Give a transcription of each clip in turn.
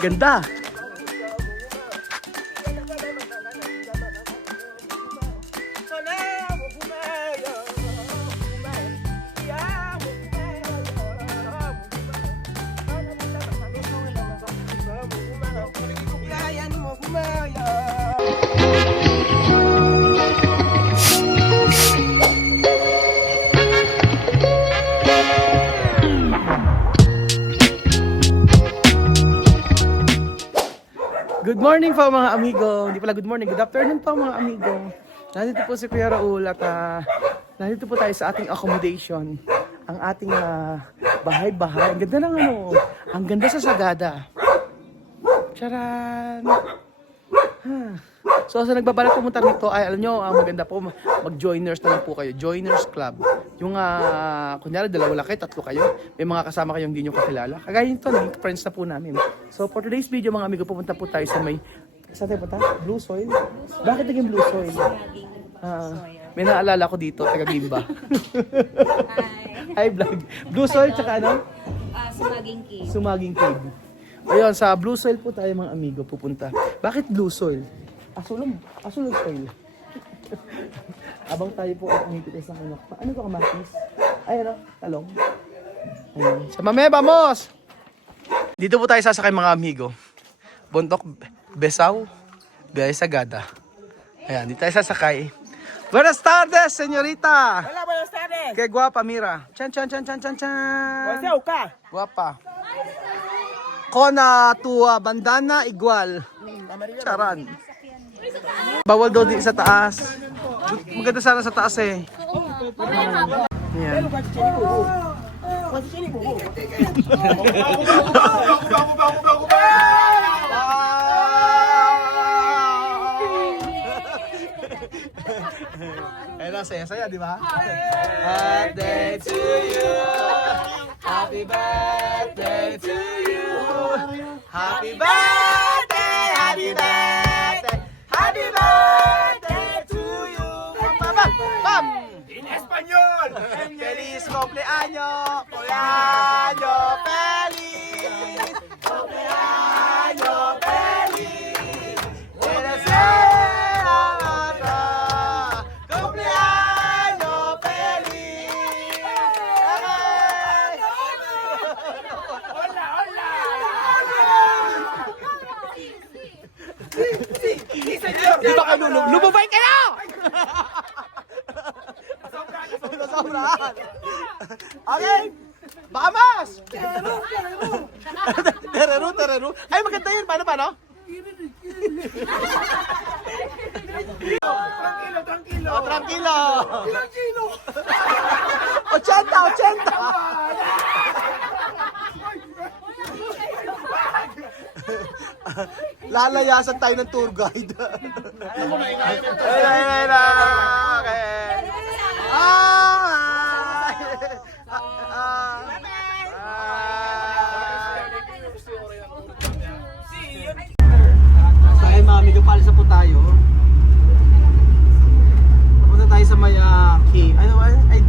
Ganda. Good morning po mga amigo. Hindi pala good morning, good afternoon po mga amigo. Nandito po si Kuya Raul at nandito po tayo sa ating accommodation. Ang ating bahay-bahay. Ang ganda ng ano. Ang ganda sa Sagada. Charan! So sa nagbabalak pumunta rito ay alam nyo, maganda po mag-joiners na lang po kayo. Joiners Club. Yung kunyari dalawa lang kayo, tatlo kayo. May mga kasama kayong hindi nyo kakilala. Kagaya nito, naging friends na po namin. So for today's video mga amigo, pupunta po tayo sa may... Saan tayo punta? Blue Soil? Bakit naging Blue Soil? May naalala ko dito, taga Gimba. Hi vlog. Blue Soil tsaka ano? Sumaging Cave. Sumaging Cave. Ayun, sa Blue Soil po tayo mga amigo pupunta. Bakit Blue Soil? Asulong soil. Abang tayo po ay umipitis ng anak. Ano to kamatis? Ay ano? Talong. Ayun. Sa Mame, vamos! Dito po tayo sasakay mga amigo. Bontok, Besaw, Biay Sagada. Ayan, dito tayo sasakay. Buenas tardes, señorita! Hola, buenas tardes. Qué guapa, mira. Chan. ¿What's up, Uka? Guapa. Con tu bandana igual. Charan. Bawal daw di sa taas. Maganda sana sa taas eh. Ayan. Ayun na, saya-saya, di ba? Birthday to you. Happy birthday to you. Happy birthday, happy birthday. Happy birthday to you. Pam! En español. Feliz cumpleaños. Cumpleaños feliz. Cumpleaños feliz. Eres el amor. Cumpleaños feliz. Hola, hola. Sí, señor. Di ba kayo lumubay kayo? Sobrang. Okay. Vamos! Tereru. Ay, maganda yun. Paano? Tranquilo. Oh, tranquilo. 80. Lalayasan tayo ng tour guide. Ay. Okay. Ay, mga amigo, palisa po tayo. Pupunta tayo sa may cave. Ay,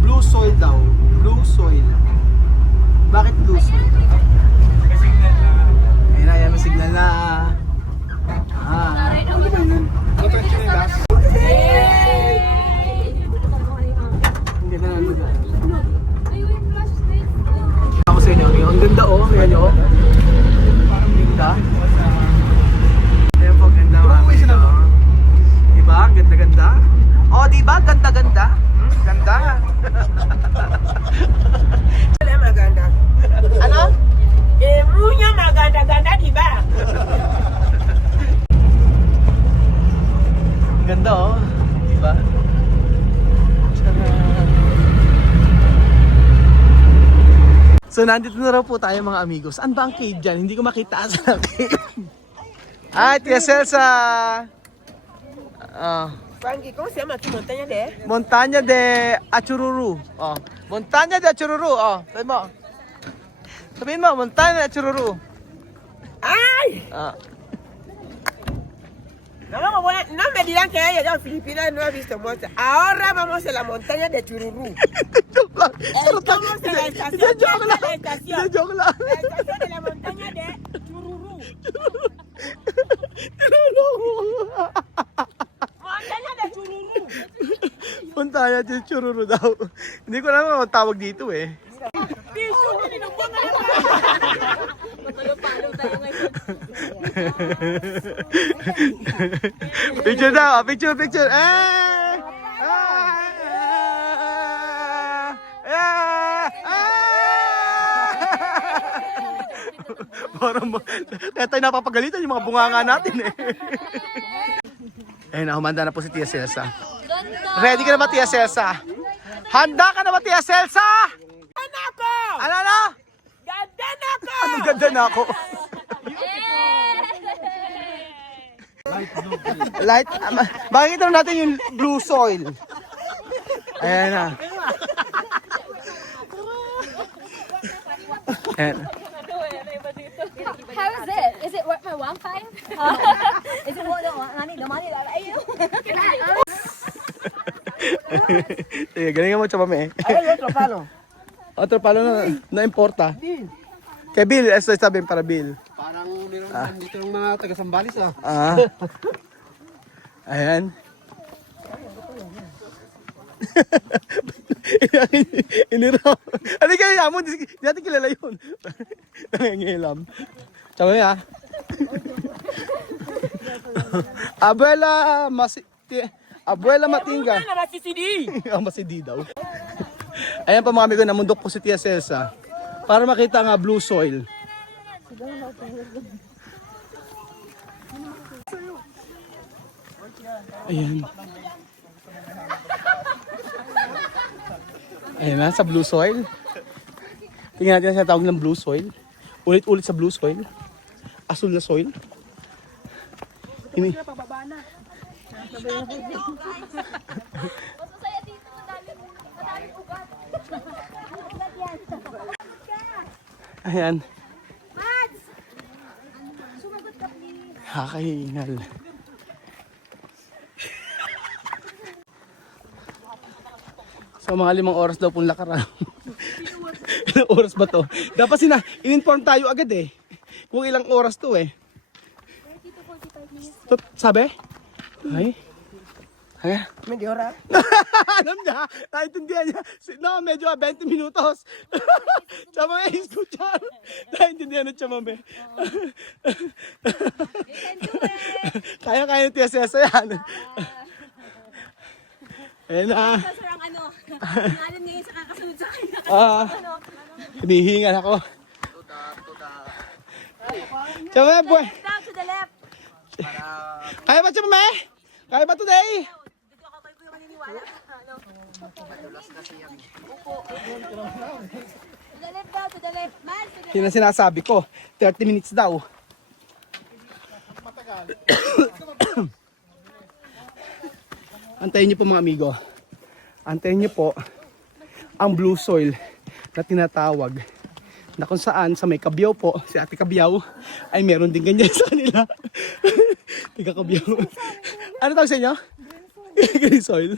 blue soil daw. Blue soil. Bakit blue soil? Ayun, may signal na. Ano ba yun? Hindi na lang lugar. Ako sa inyo. Ang ganda oh. Ayan nyo oh. Ang ganda. Ayan po, ganda mami. Diba? Ang ganda-ganda. Oh, diba? Ganda-ganda. Ganda. Wala maganda. Ano? Runya maganda-ganda, di ba? Ang ganda oh. Diba? So nandito na raw po tayo mga amigos. Saan ba ang cave dyan? Hindi ko makita sa cave. Ay, Tia Celsa! Frankie, ¿cómo se llama aquí? ¿Montaña de? Montaña de Achururu. Oh. Montaña de Achururu. Oh. Sabihin mo, Montaña de Achururu. ¡Ay! Ah. no me dirán que he llegado a Filipinas, no he visto monstruos. Ahora vamos a la montaña de Chururú. Joke lang. Estamos en la estación. Joke lang. La estación. Joke lang. La estación de la montaña de Chururú. Montaña de Chururú. Punta niya si Chururu daw. Hindi ko alam ang tawag dito eh. Piso, ninumbong na naman. Palo-palo tayo ngayon. Picture daw, picture, picture. Parang kaya tayo napapagalitan yung mga bunganga natin eh. Ayun na, humanda na po si Tia Celsa. Ready ka na ba, Tia Celsa? Handa ka na ba, Tia Celsa? Ganda ako! Ano na? Ganda na ako! Anong ganda na ako? Light, makikita na natin yung blue soil. Ayan na. Ayan. How is it? Is it worth my 1.5? Is it worth the money that I owe? Sige, galingan mo, Chapame. Ay, otro palo. Otro palo na importa. Kay Bill, esto sabihin para Bill. Parang meron dito yung mga taga-Sambales ah. Ah. Ayan. Iniraw. Ano kaya mo? Di natin kilala yun. Nangangilam. Tsaka ya. Abuela Matinga. Ano na si CD? Ang masidi daw. Ayan pa mga amigo, namundok po si Tia Celsa para makita nga blue soil. Ayan. Ayan na, sa blue soil. Tingnan natin sa tawag ng blue soil. Ulit-ulit sa blue soil. Asul na soil. Ini. Ayan. Kakahingal. So mga 5 oras daw pong lakaran. Ilang oras ba to? Dapat in-inform tayo agad eh. Kung ilang oras to eh. Sabi? Ay? Ay? Media hora. Alam niya, naintindihan niya. No, medyo 20 minutos. Chamame, escuchar. Naintindihan na chamame. Kaya-kaya ng Tia Celsa yan. Ayan na. Sarang ano, ngalan ngayon sa kakasunod sa kanya. Hinihingal ako. Chamame, boy. Down to the left. Kaya ba chamame? Kaya ba today? Dito ako kayo maniniwala. Ano? To the left daw, to the left. Man, to the Yun ang sinasabi ko. 30 minutes daw. Antayin niyo po mga amigo. Antayin niyo po ang blue soil na tinatawag na kung saan sa may Kabyaw po, si Ate Kabyaw ay meron din ganyan sa kanila. Tiga Kabyaw. Ano tawag sa inyo? Green soil.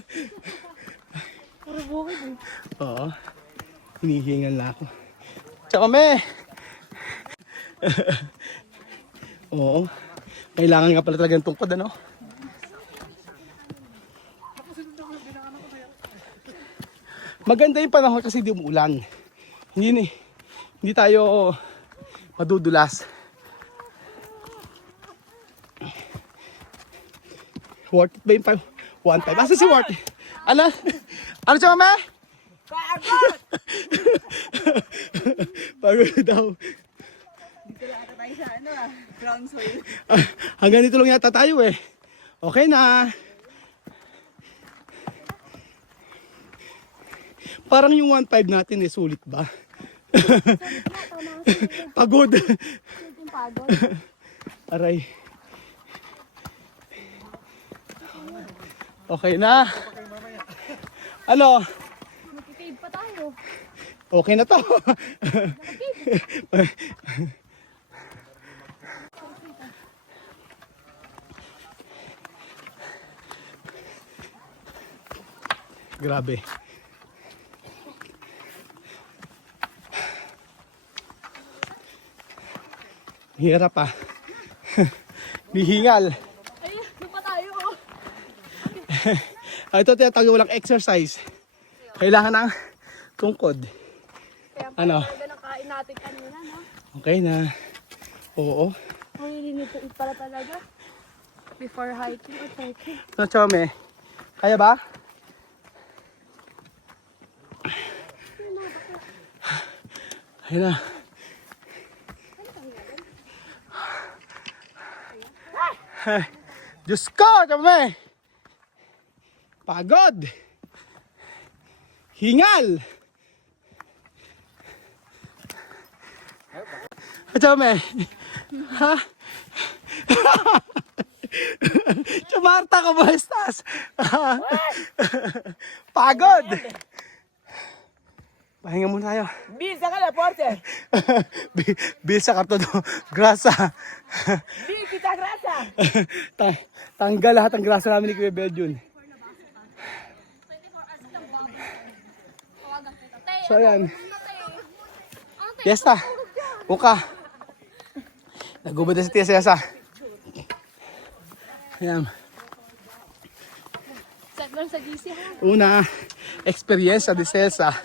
Oo. Hinihingal na ako. Tsaka me. Oo. Kailangan nga pala talaga ng tungkod, ano? Maganda yung panahon kasi di umuulan. Hindi tayo madudulas. Worth it ba yung 1.5? Asa si Worth it? Ano? Ano siya, mama? Pagod! Pagod daw. Dito lang ata tayo sa ano ground soil. Hanggang dito lang yata tayo eh. Okay na. Parang yung 1.5 natin eh, sulit ba? Pagod. Yung pagod. Aray. Okay na. Ano? Magkikave pa tayo. Okay na to. Grabe. Hirap ah. Nihingal. Ay, doon pa tayo. Ito tinatawag walang exercise. Kailangan ng tungkod. Kaya Ano? talaga nakain natin kanina, no? Okay na. Oo. Ang ilinito pala talaga. Before hiking or trekking. Ano, Chome? Kaya ba? Ayun na. Ay, Diyos ko, Chome! Pagod! Hingal! Chome! Ha? Chumarta, ¿cómo estás? Pagod! Pahinga muna tayo. Bill, saca la porte. Bil sa karton, grasa. Bill, quita grasa. Tanggal lahat ang grasa namin ni Kuya Beljun. So ayan. Fiesta. Muka. Nagubad na si Tia Sesa. Ayan. Set lang sa GC, ha? Una, experience de Celsa.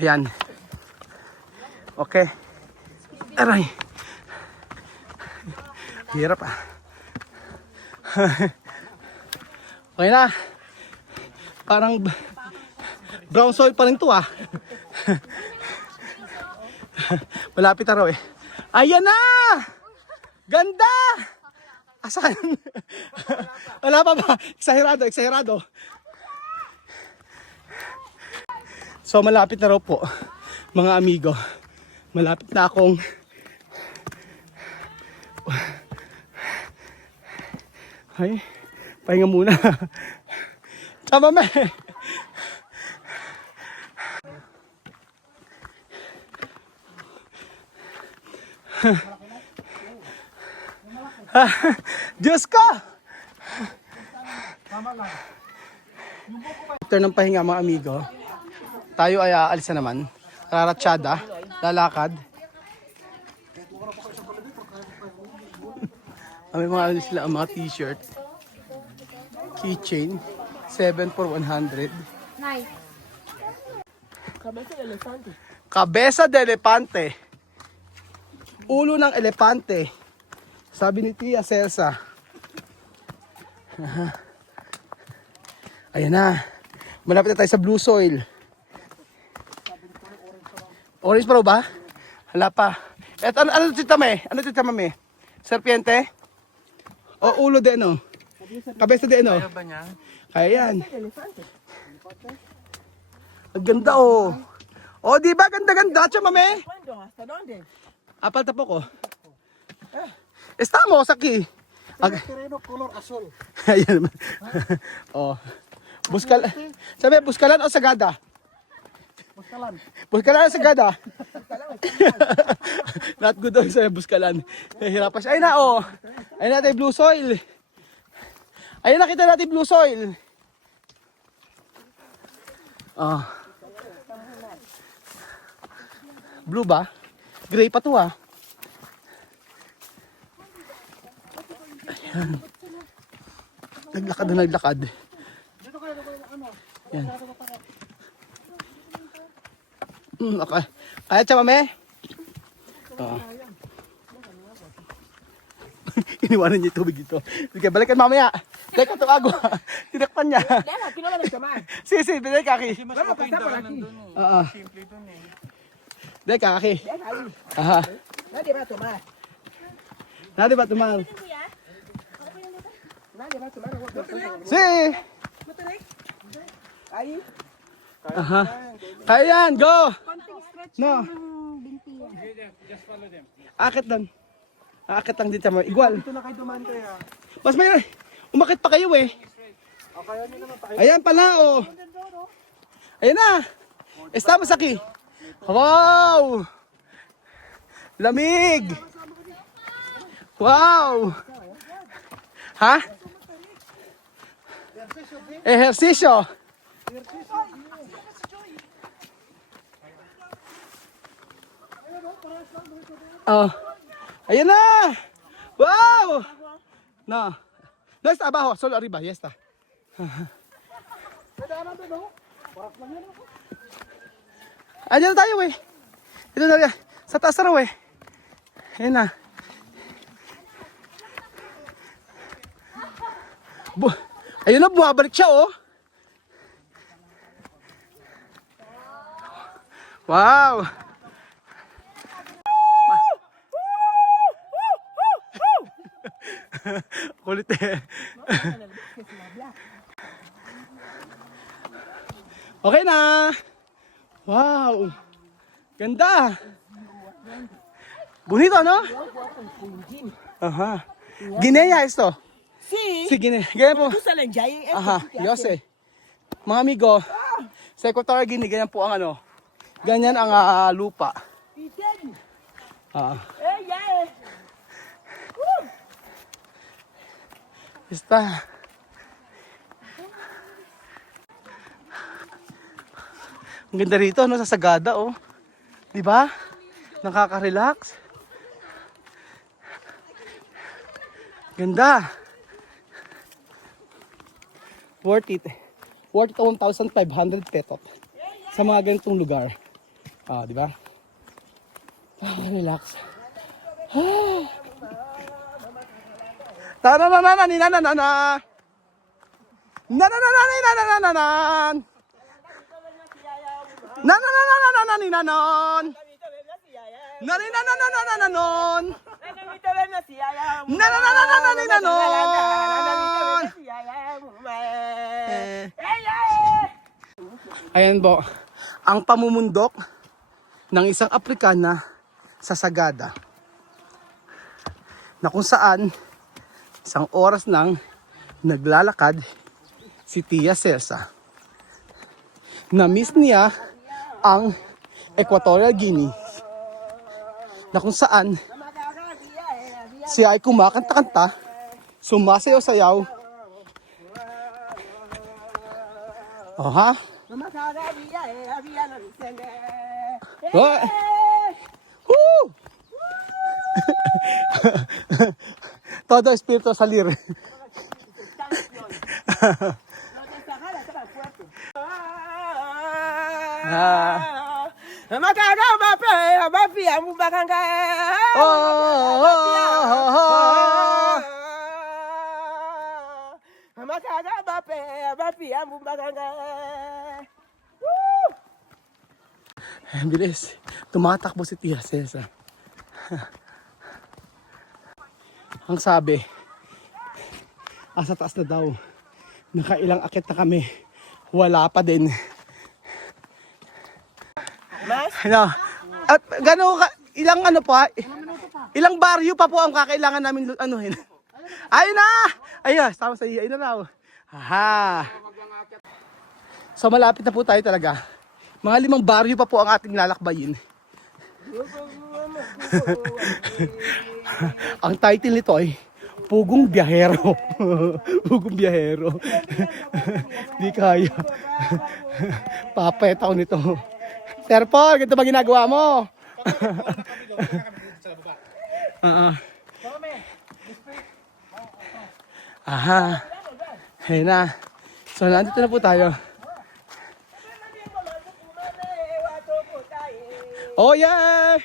Ayan. Okay. Aray. Hirap ah. Okay na. Parang brown soil pa rin to ah. Malapit na raw eh. Ayan na! Ganda! Asan? Wala pa ba? Eksahirado, eksahirado. So malapit na raw po, mga amigo. Malapit na akong ay, pahinga muna. Tama me. Diyos ko! After ng pahinga mga amigo, tayo ay aalis na naman. Raratsyada, lalakad. May mga ano sila, mga t-shirt. Keychain. 7 for 100. Nice. Cabeza de elefante. Ulo ng elepante. Sabi ni Tia Celsa. Ayan na. Malapit na tayo sa blue soil. Orange pa raw ba? Hala pa. Et ano tita me? Ano tita me? Serpiente? O ulo de ano? Cabeza de ano? Kaya ba niya? Kaya yan. Ang ganda oh. Oh, di ba? Ganda-ganda, chamame. ¿Cuándo? ¿Hasta dónde? Apal tapo ko. Estamos aquí. Terreno color azul. Ayan naman. Oh. Buskal. Sabi, buskalan o sagada? Buskalan. Buskalan o sagada? Not good daw sa'yo, buskalan. Nahihirapan siya. Ayun na, oh. Ayun natin, blue soil. Ayun, nakita natin blue soil. Oh. Blue ba? Gray pa to ah. Ayan. Naglakad na naglakad. Yan. Okay. Kaya siya mame? Oo. Iniwanan niya yung tubig dito. Bigyan, balikan mamaya. Teka, ito agwa. Tinakpan niya. Déjala, aquí no van a tomar. Si, binay kaki. Vamos a pasar por aquí. Oo. Binay kaki. Deja ahí. Aha. Nadie va a tomar. Nadi ba tumal? Nadie va a tomar agua. Si! Ahí. Aha. Kaya yan, go! No. Akit lang. Akit lang dito mo. Igual. Ito na kayo dumaan kaya. Mas may umakit pa kayo eh. Ayan pala oh. Ayan na. Estamos aquí. Wow! Lamig! Wow! Ha? Ehersisyo. Oh. Ayan na! Wow! No. No está abajo, solo arriba, ya está. Ayan na tayo, eh. Ito na, sa taas na raw, eh. Ayan na. Ayun na, bumabalik siya, oh. Wow! Kulit eh. Okay na! Wow! Ganda! Bonito, no? Aha. Guinea esto. Sí. Sí, Guinea. Ganyan po. Tú salen ya y Aha, yo sé. Mga amigo, sa Equatorial Guinea, ganyan po ang ano. Ganyan ang lupa. Está. Ang ganda rito, no, sa Sagada, oh. 'Di ba? Nakaka-relax. Ganda. Worth it. Worth it 1,500 petot. Sa mga ganitong lugar. Ah, 'di ba? Relax. Na na na na na na na na na. Na na na na na na na na na. Na na na na na na na ni na non. Na ni na na na na na na non. Na na na na na na ni na non. Ayan po, ang pamumundok ng isang Aprikana sa Sagada. Na kung saan isang oras nang naglalakad si Tia Celsa. Na-miss niya ang Equatorial Guinea na kung saan siya ay kumakanta-kanta, sumasayaw-sayaw. Oh, ha? Oh. Woo! Todo espiritu salir. Ang bilis. Tumatakbo si Tia Celsa. Ang sabi, asa taas na daw. Nakailang akit na kami. Wala pa din. Ano? At gano'n ka, ilang ano pa? Ilang baryo pa po ang kakailangan namin anuhin. Ayun na! Ayun, tama sa iyo. Ayun na raw. Aha! So malapit na po tayo talaga. Mga 5 baryo pa po ang ating lalakbayin. Ang title nito ay Pugong Biyahero. Pugong Biyahero. Di kaya. Papayat ako nito. Sir Paul, ganito ba ginagawa mo? Aha. Ayun na. So, nandito na po tayo. Oh, yeah!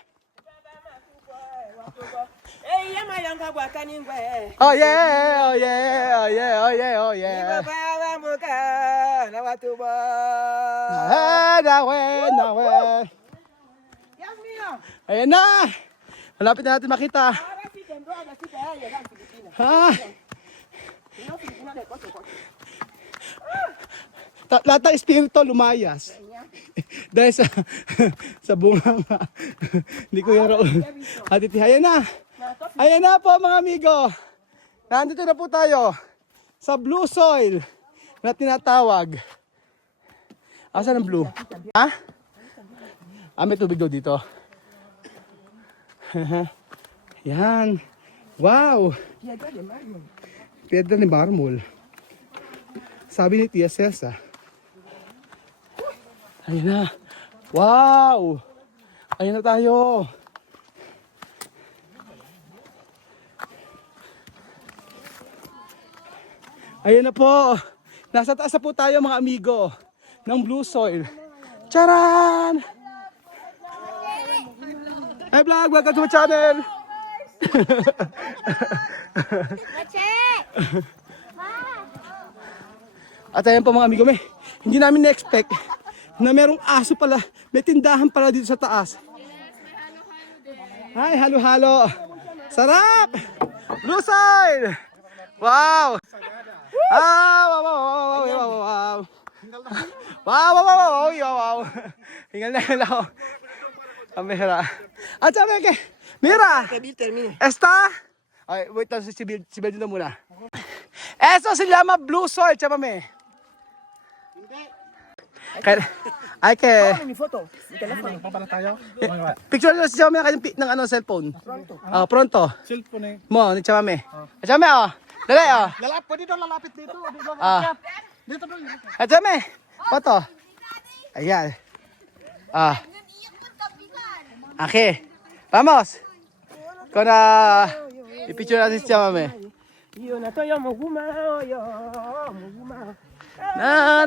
Oh, yeah! Oh, yeah! Oh, yeah! Oh, yeah! Oh, yeah! Nawe! Ayan na! Malapit na natin makita. Ha? Lahat ng espiritu lumayas. Dahil sa bunga nga. Hindi ko yung raon. Atiti, ayan na. Ayan na po mga amigo. Nandito na po tayo sa blue soil na tinatawag. Asan ang blue? Ha? May tubig daw dito. Yan. Wow. Piedra ni marmol. Sabi ni Tia Celsa, Ayun na. Wow! Ayun na tayo. Ayun na po. Nasa taas na po tayo mga amigo ng Blue Soil. Charan! Hi vlog! Welcome to my channel! At ayan po mga amigo, hindi namin na-expect na merong aso pala, may tindahan pala dito sa taas. Hi, halo-halo! Sarap! Blue Soil! Wow! Ah, wow, wow, wow, wow, wow, wow. Wow, wow, wow, wow, wow. Hingal na ako. Kamera. At sabi ka, Mira! Esta? Ay, wait lang, si Bill dito muna. Eso se llama Blue Soil, chamame. Ay, que... Mi foto, mi teléfono. Papala tayo. Picture lang si Chamame ng ano, cellphone. Pronto. Pronto. Cellphone eh. Mo, ni Chamame. Chamame, oh. Dali, oh. Pwede daw lalapit dito. Dito doon. Chamame. Foto. Ayan. Okay. Vamos. Con i-picture natin si Chamame. Yo na toyo mo gumao yo, mo gumao. Na.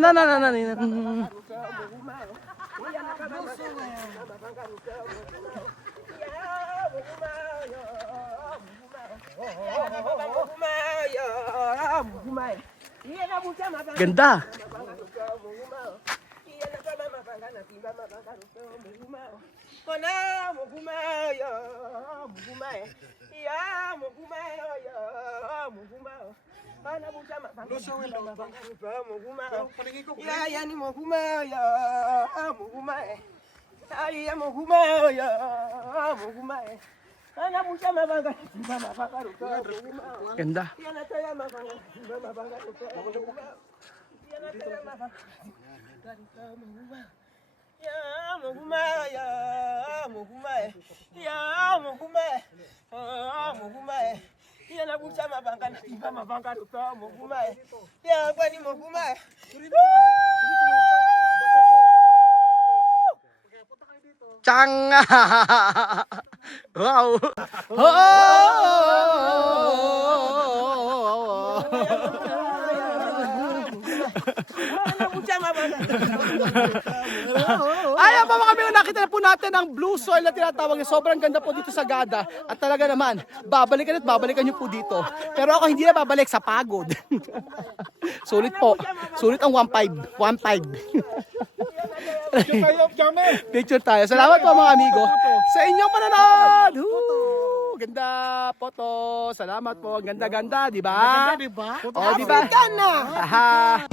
Ganda. Ganda. Chang! Wow! Ayan pa mga amigo, nakita na po natin ang Blue Soil na tinatawag. Sobrang ganda po dito sa Gada. At talaga naman, babalikan at babalikan nyo po dito. Pero ako hindi na babalik sa pagod. Sulit po. Sulit ang 1.5. 1.5. Picture tayo. Salamat po mga amigo sa inyong panonood. Ganda photo. Salamat po. Ganda-ganda, di ba? Diba? Oh, di ba? Africana! Aha.